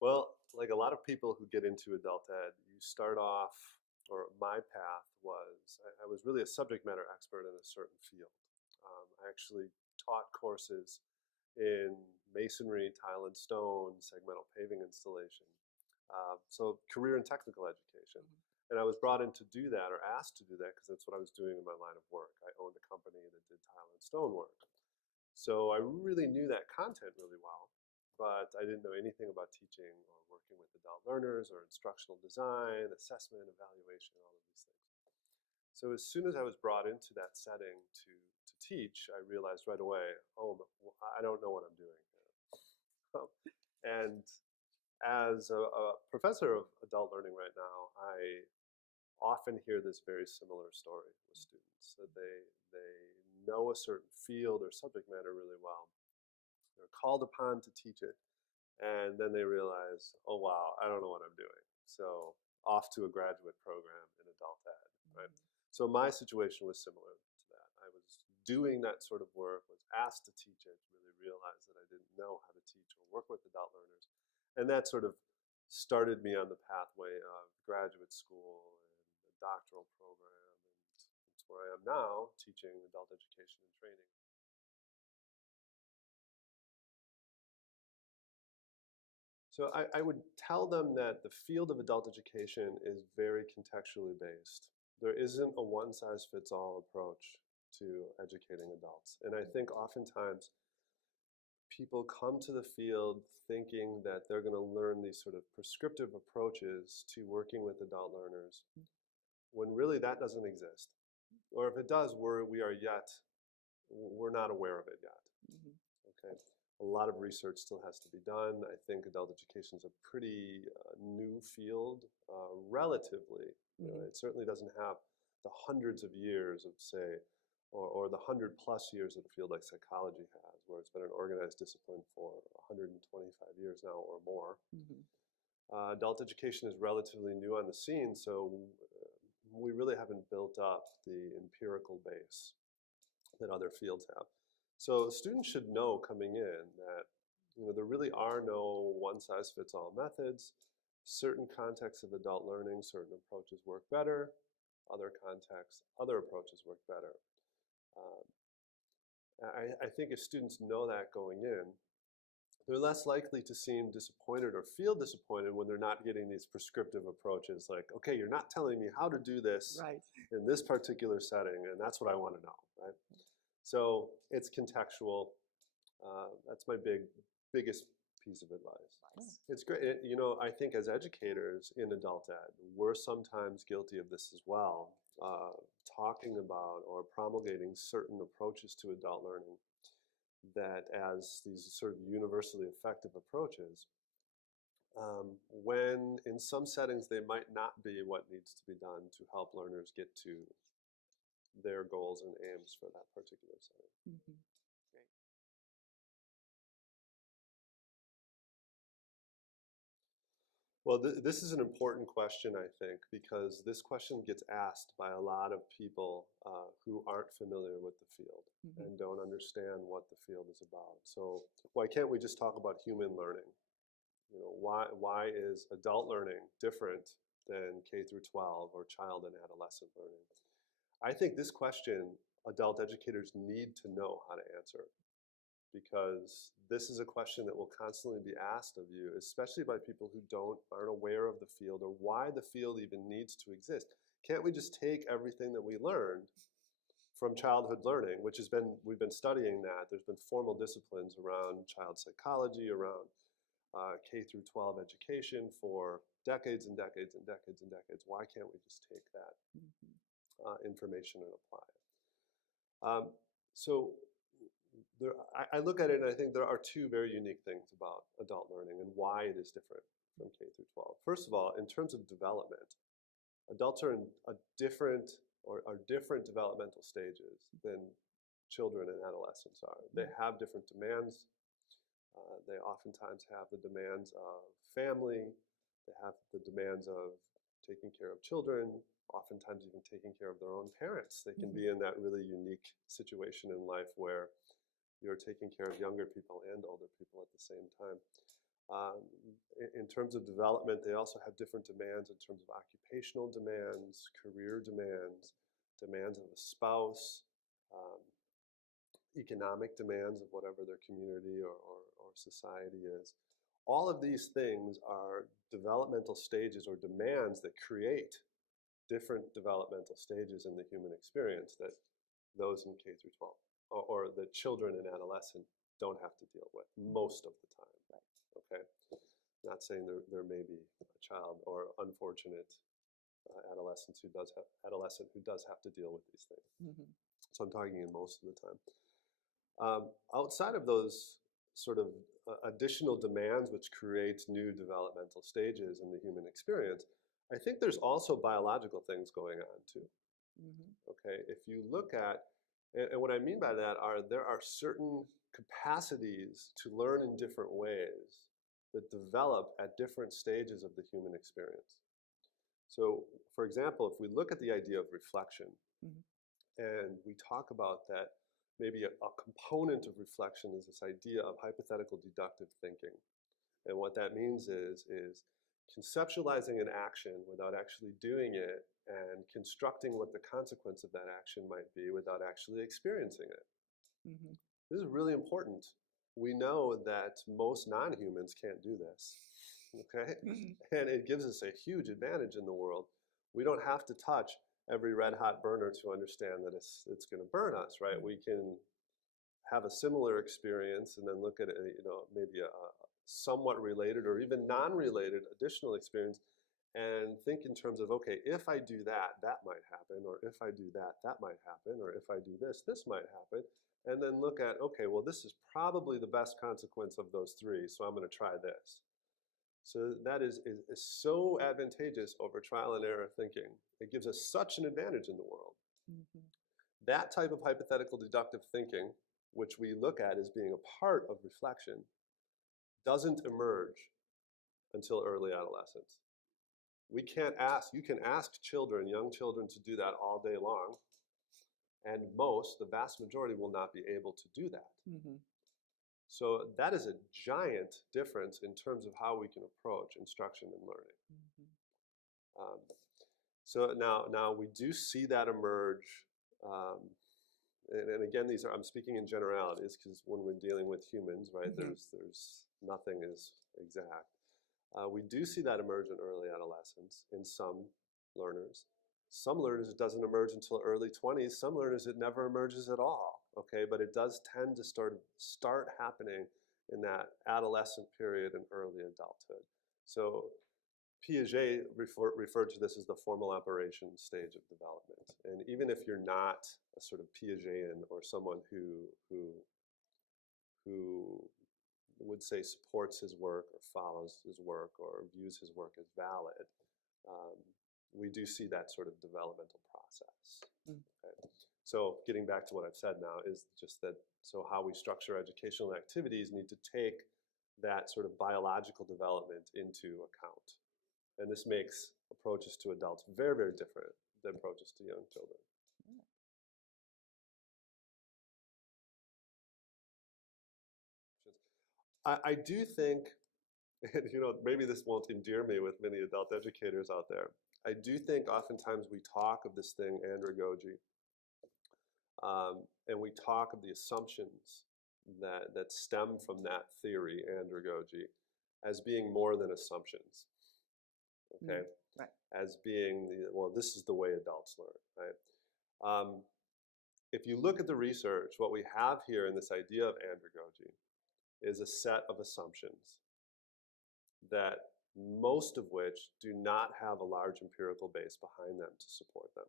Well, like a lot of people who get into adult ed, you start off, or my path was, I was really a subject matter expert in a certain field. I actually taught courses in masonry, tile and stone, segmental paving installation. So career and technical education. Mhm. And I was brought in to do that or asked to do that because that's what I was doing in my line of work. I owned a company that did tile and stone work. So I really knew that content really well, but I didn't know anything about teaching or working with adult learners or instructional design, assessment, evaluation, all of these things. So as soon as I was brought into that setting to teach, I realized right away, oh, I don't know what I'm doing here. And as a professor of adult learning right now, I often hear this very similar story with students that they know a certain field or subject matter really well. They're called upon to teach it, and then they realize, oh wow, I don't know what I'm doing. So off to a graduate program in adult ed, right? Mhm. So my situation was similar to that. I was doing that sort of work, was asked to teach it, really realized that I didn't know how to teach or work with adult learners. And that sort of started me on the pathway of graduate school and a doctoral program. And it's where I am now, teaching adult education and training. So I would tell them that the field of adult education is very contextually based. There isn't a one size fits all approach to educating adults. And I think oftentimes people come to the field thinking that they're going to learn these sort of prescriptive approaches to working with adult learners when really that doesn't exist. Or if it does, we're not aware of it yet. Mhm. Okay. A lot of research still has to be done. I think adult education is a pretty new field, relatively. You know, Mhm. it certainly doesn't have the hundreds of years of, say, or the 100+ years that a field like psychology has, where it's been an organized discipline for 125 years now or more. Mhm. Adult education is relatively new on the scene, so we really haven't built up the empirical base that other fields have. So students should know coming in that there really are no one size fits all methods. Certain contexts of adult learning, certain approaches work better. Other contexts, other approaches work better. Um, I think if students know that going in, they're less likely to seem disappointed or feel disappointed when they're not getting these prescriptive approaches like, okay, you're not telling me how to do this Right. in this particular setting, and that's what I want to know, right? So it's contextual. That's my biggest piece of advice. Nice. It's great. I think as educators in adult ed, we're sometimes guilty of this as well, talking about or promulgating certain approaches to adult learning that as these sort of universally effective approaches, when in some settings they might not be what needs to be done to help learners get to their goals and aims for that particular setting. Mhm. Great. Well, this is an important question, I think, because this question gets asked by a lot of people who aren't familiar with the field Mhm. and don't understand what the field is about. So why can't we just talk about human learning? Why is adult learning different than K through 12 or child and adolescent learning? I think this question adult educators need to know how to answer, because this is a question that will constantly be asked of you, especially by people who aren't aware of the field or why the field even needs to exist. Can't we just take everything that we learned from childhood learning, which we've been studying that. There's been formal disciplines around child psychology, around K through 12 education for decades and decades and decades and decades. Why can't we just take that Mhm. information and apply it? So I look at it and I think there are two very unique things about adult learning and why it is different from K through 12. First of all, in terms of development, adults are in a different or are different developmental stages than children and adolescents are. They Mhm. have different demands. They oftentimes have the demands of family. They have the demands of taking care of children, oftentimes even taking care of their own parents. They can be Mhm. in that really unique situation in life where you're taking care of younger people and older people at the same time. Um, in terms of development, they also have different demands in terms of occupational demands, career demands, demands of a spouse, um, economic demands of whatever their community or society is. All of these things are developmental stages or demands that create different developmental stages in the human experience that those in K through 12 or that children and adolescent don't have to deal with most of the time. Okay, not saying there may be a child or unfortunate adolescent who does have to deal with these things. Mm-hmm. So I'm talking in most of the time. Outside of those sort of additional demands which create new developmental stages in the human experience, I think there's also biological things going on too. Mm-hmm. Okay, if you look at, and what I mean by that there are certain capacities to learn in different ways that develop at different stages of the human experience. So, for example, if we look at the idea of reflection, mm-hmm. and we talk about that, maybe a component of reflection is this idea of hypothetical deductive thinking. And what that means is conceptualizing an action without actually doing it and constructing what the consequence of that action might be without actually experiencing it. Mm-hmm. This is really important. We know that most non-humans can't do this, okay? Mm-hmm. And it gives us a huge advantage in the world. We don't have to touch every red hot burner to understand that it's going to burn us, right? We can have a similar experience and then look at it, maybe a somewhat related or even non-related additional experience and think in terms of, okay, if I do that, that might happen, or if I do that, that might happen, or if I do this, this might happen, and then look at, okay, well, this is probably the best consequence of those three, so I'm going to try this. So that is so advantageous over trial and error thinking. It gives us such an advantage in the world. Mm-hmm. That type of hypothetical deductive thinking, which we look at as being a part of reflection, doesn't emerge until early adolescence. You can ask children, young children, to do that all day long, and the vast majority will not be able to do that. Mm-hmm. So that is a giant difference in terms of how we can approach instruction and learning. Mm-hmm. So now we do see that emerge, and again, I'm speaking in generalities because when we're dealing with humans, right, mm-hmm. there's nothing is exact. We do see that emerge in early adolescence in some learners. Some learners it doesn't emerge until early 20s. Some learners it never emerges at all. Okay, but it does tend to start happening in that adolescent period and early adulthood. So Piaget referred to this as the formal operation stage of development. And even if you're not a sort of Piagetian or someone who would say supports his work or follows his work or views his work as valid, we do see that sort of developmental process. Mm. Okay. So getting back to what I've said now is just that, so how we structure educational activities need to take that sort of biological development into account. And this makes approaches to adults very, very different than approaches to young children. I do think, and maybe this won't endear me with many adult educators out there, I do think oftentimes we talk of this thing, andragogy, and we talk of the assumptions that stem from that theory, andragogy, as being more than assumptions. Okay, right. As being this is the way adults learn, right? If you look at the research, what we have here in this idea of andragogy is a set of assumptions that most of which do not have a large empirical base behind them to support them.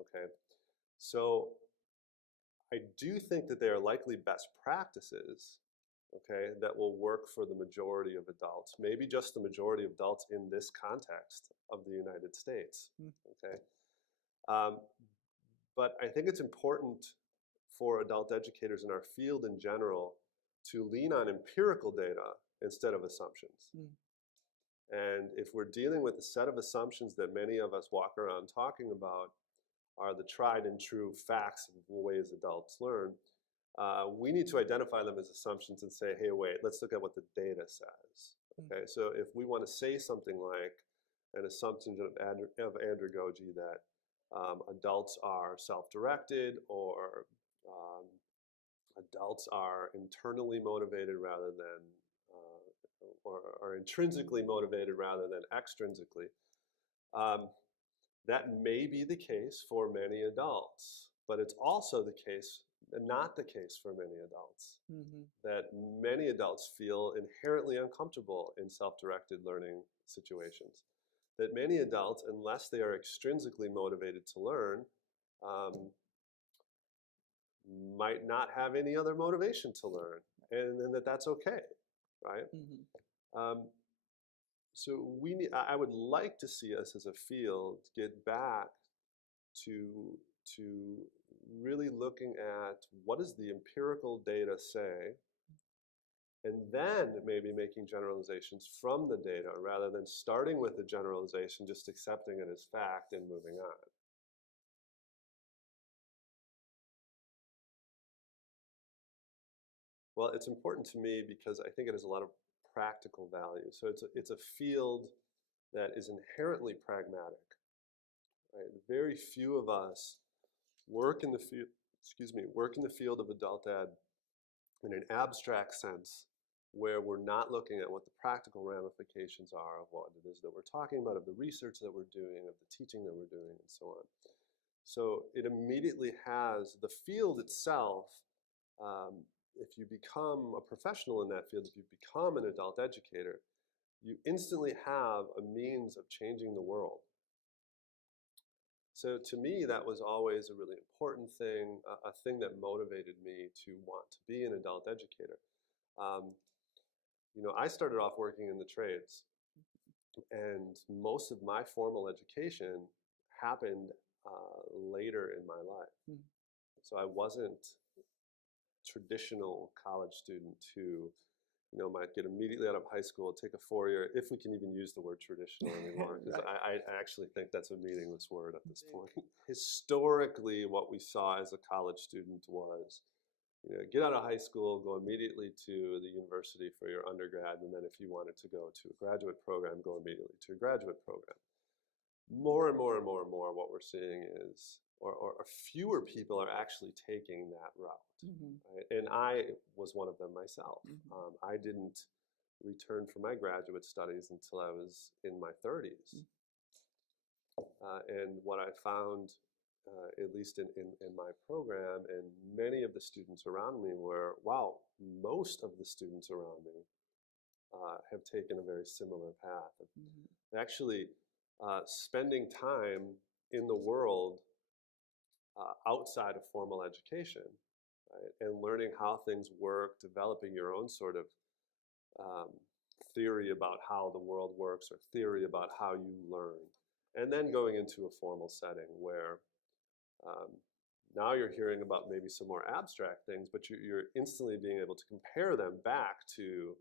Okay, so I do think that they are likely best practices, okay, that will work for the majority of adults, maybe just the majority of adults in this context of the United States, okay? But I think it's important for adult educators in our field in general to lean on empirical data instead of assumptions. And if we're dealing with a set of assumptions that many of us walk around talking about are the tried and true facts of the ways adults learn, we need to identify them as assumptions and say, hey, wait, let's look at what the data says. Okay, so if we want to say something like an assumption of andragogy that adults are self-directed, or um, adults are internally motivated rather than, or are intrinsically motivated rather than extrinsically, um, that may be the case for many adults, but it's also the case, not the case for many adults. Mm-hmm. That many adults feel inherently uncomfortable in self-directed learning situations. That many adults, unless they are extrinsically motivated to learn, um, might not have any other motivation to learn, and that's okay, right? Mm-hmm. So I would like to see us as a field get back to to really looking at what does the empirical data say, and then maybe making generalizations from the data rather than starting with the generalization, just accepting it as fact and moving on. Well, it's important to me because I think it has a lot of practical value. So it's a field that is inherently pragmatic. Right? Very few of us work in the field, work in the field of adult ed in an abstract sense, where we're not looking at what the practical ramifications are of what it is that we're talking about, of the research that we're doing, of the teaching that we're doing, and so on. So it immediately has the field itself. If you become a professional in that field, if you become an adult educator, you instantly have a means of changing the world. So to me, that was always a really important thing, a thing that motivated me to want to be an adult educator. Um, I started off working in the trades, and most of my formal education happened later in my life. Mm-hmm. So I wasn't traditional college student who, might get immediately out of high school, take a 4-year, if we can even use the word traditional anymore, because Right. I actually think that's a meaningless word at this point. Historically, what we saw as a college student was, get out of high school, go immediately to the university for your undergrad, and then if you wanted to go to a graduate program, go immediately to a graduate program. More and more and more and more, what we're seeing is, or fewer people are actually taking that route. Mm-hmm. Right? And I was one of them myself. Mm-hmm. I didn't return from my graduate studies until I was in my 30s. And what I found, at least in my program, and many of the students around me were, wow, most of the students around me have taken a very similar path. Mm-hmm. Actually, spending time in the world outside of formal education, right, and learning how things work, developing your own sort of um, theory about how the world works, or theory about how you learn, and then going into a formal setting where um, now you're hearing about maybe some more abstract things, but you're instantly being able to compare them back to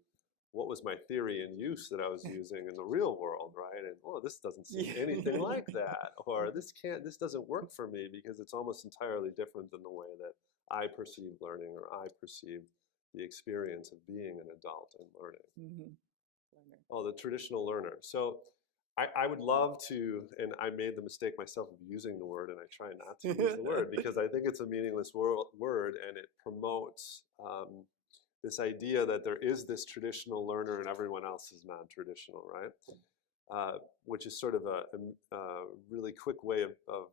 what was my theory in use that I was using in the real world, right? And oh, this doesn't seem anything like that, or this doesn't work for me because it's almost entirely different than the way that I perceive learning, or I perceive the experience of being an adult and learning. Mm-hmm. Oh, the traditional learner. So I would love to, and I made the mistake myself of using the word, and I try not to use the word because I think it's a meaningless word, and it promotes this idea that there is this traditional learner and everyone else is non-traditional, right? Which is sort of a really quick way of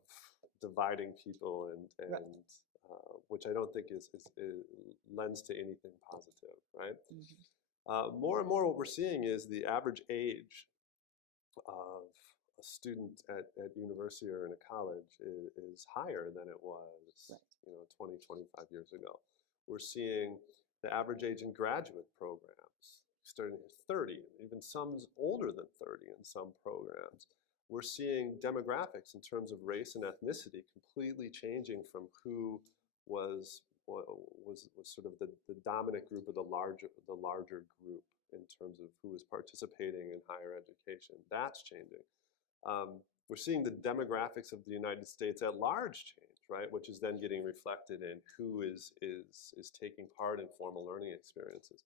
dividing people, and Right. which I don't think is lends to anything positive, right? Mm-hmm. More and more, what we're seeing is the average age of a student at university or in a college is higher than it was, Right. 20, 25 years ago. We're seeing the average age in graduate programs starting at 30, even some older than 30 in some programs. We're seeing demographics in terms of race and ethnicity completely changing from who was sort of the dominant group, or the larger group in terms of who is participating in higher education. That's changing. We're seeing the demographics of the United States at large change, right? Which is then getting reflected in who is taking part in formal learning experiences.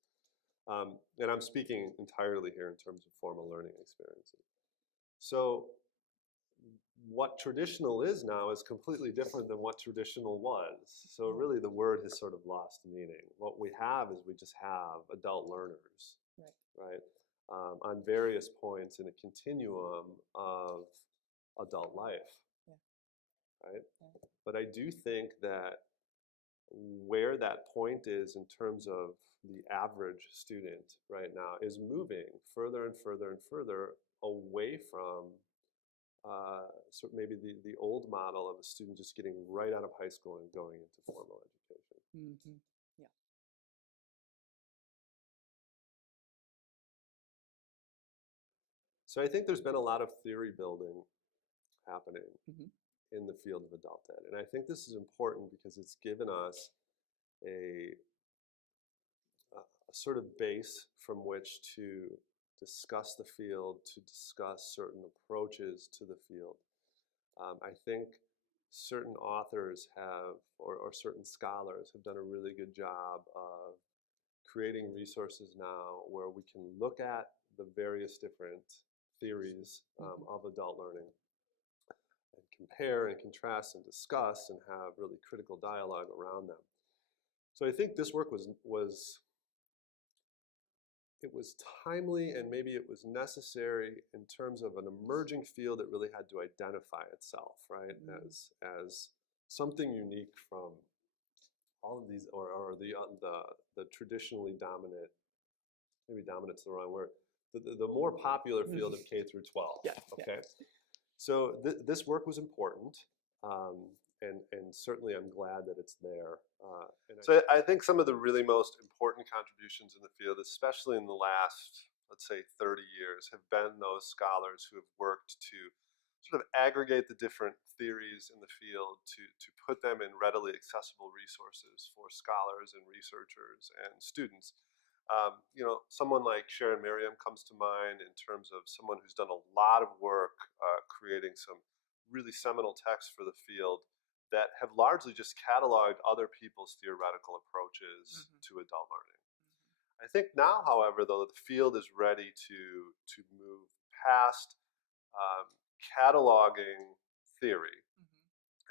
And I'm speaking entirely here in terms of formal learning experiences. So what traditional is now is completely different than what traditional was. So really the word has sort of lost meaning. What we have is we just have adult learners, right? On various points in a continuum of adult life, right? But I do think that where that point is in terms of the average student right now is moving further and further and further away from sort of maybe the old model of a student just getting right out of high school and going into formal education. Mm-hmm. Yeah. So I think there's been a lot of theory building happening Mm-hmm. in the field of adult ed. And I think this is important because it's given us a, a sort of base from which to discuss the field, to discuss certain approaches to the field. I think certain authors have, or certain scholars have done a really good job of creating resources now where we can look at the various different theories of adult learning and compare and contrast and discuss and have really critical dialogue around them. So I think this work was it was timely and maybe it was necessary in terms of an emerging field that really had to identify itself, right, as something unique from all of these, or the traditionally dominant, maybe dominant's the wrong word, the more popular field of K through 12. Yeah. Okay. So this work was important, and certainly I'm glad that it's there. So I think some of the really most important contributions in the field, especially in the last, let's say, 30 years, have been those scholars who have worked to sort of aggregate the different theories in the field to put them in readily accessible resources for scholars and researchers and students. Someone like Sharon Merriam comes to mind in terms of someone who's done a lot of work creating some really seminal texts for the field that have largely just cataloged other people's theoretical approaches to adult learning. I think now, however, though, the field is ready to move past cataloging theory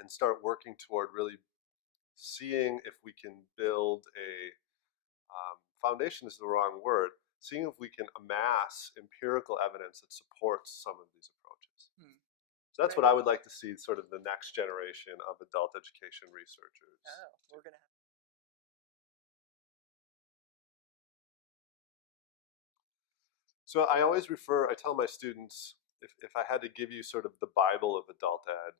and start working toward really seeing if we can build a foundation is the wrong word, seeing if we can amass empirical evidence that supports some of these approaches. So that's what I would like to see sort of the next generation of adult education researchers. Oh, we're going to have. So I always I tell my students, if I had to give you sort of the Bible of adult ed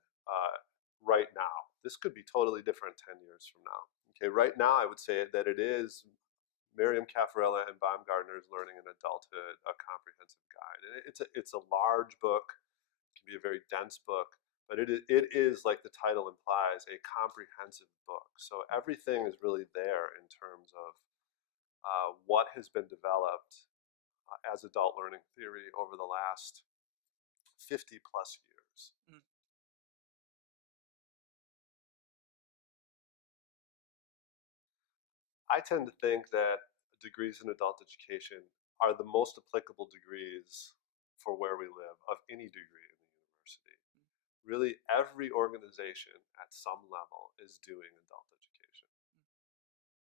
right now, this could be totally different 10 years from now. Okay, right now I would say that it is Miriam Caffarella and Baumgartner's Learning in Adulthood, a Comprehensive Guide. And it's a large book, it can be a very dense book, but it is, like the title implies, a comprehensive book. So everything is really there in terms of what has been developed as adult learning theory over the last 50 plus years. I tend to think that degrees in adult education are the most applicable degrees for where we live of any degree in the university. Really, every organization at some level is doing adult education.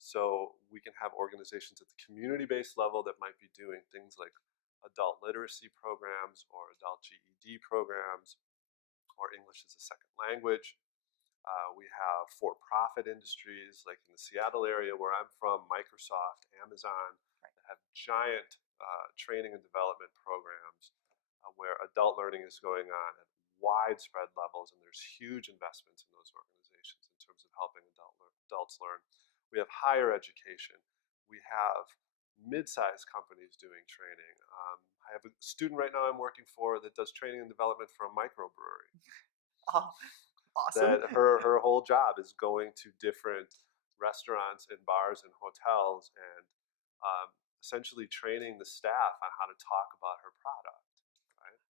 So we can have organizations at the community-based level that might be doing things like adult literacy programs or adult GED programs or English as a second language. We have for-profit industries, like in the Seattle area where I'm from, Microsoft, Amazon, that have giant training and development programs where adult learning is going on at widespread levels, and there's huge investments in those organizations in terms of helping adults learn. We have higher education. We have mid-sized companies doing training. I have a student right now I'm working for that does training and development for a microbrewery. Oh, awesome. That her whole job is going to different restaurants and bars and hotels and essentially training the staff on how to talk about her product. Right?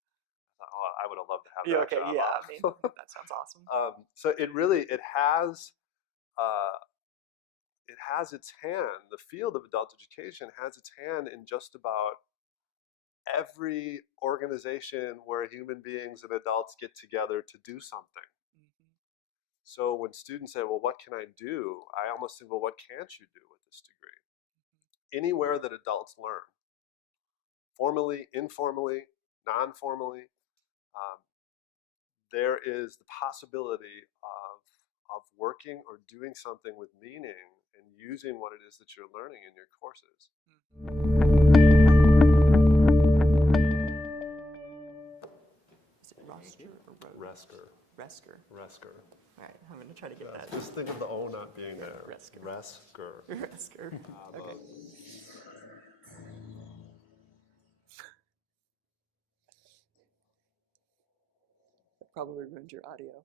I thought, oh, I would have loved to have Yeah, that okay, job. yeah, I mean, that sounds awesome. So it has its hand. The field of adult education has its hand in just about every organization where human beings and adults get together to do something. Mhm. So when students say, well, what can I do? I almost think, well, what can't you do with this degree? Anywhere that adults learn, formally, informally, non-formally, um, there is the possibility of working or doing something with meaning and using what it is that you're learning in your courses. Is it Roessger or Roessger. Roessger. Roessger. All right, I'm going to try to get that. Just think of the O not being there. Roessger. Roessger. Roessger. Okay. That probably ruined your audio.